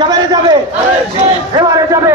যাবে যাবে। এবারে যাবে।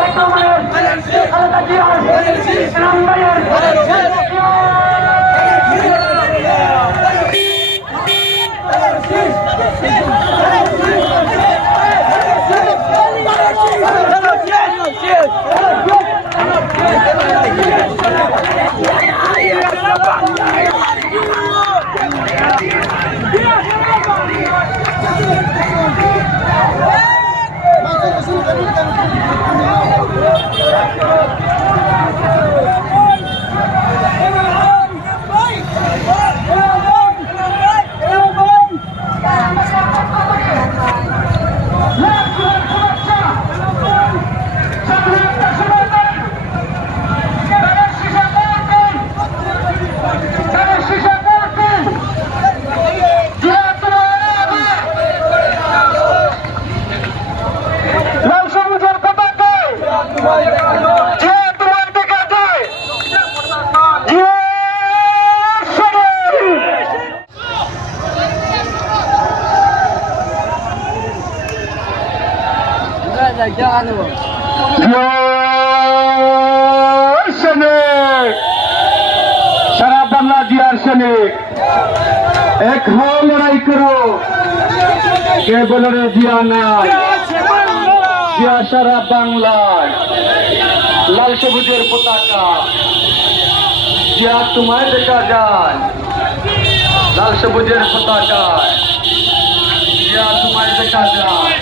সারা বাংলা জিয়ার সৈনিক এক হও লড়াই করো। কে বলো রে জিয়া নাই? জিয়া সারা বাংলায়। লাল সবুজের পতাকা। জিয়া তোমায় দেখা যায়। লাল সবুজের পতাকায়। ইয়া তোমার দেখা যায়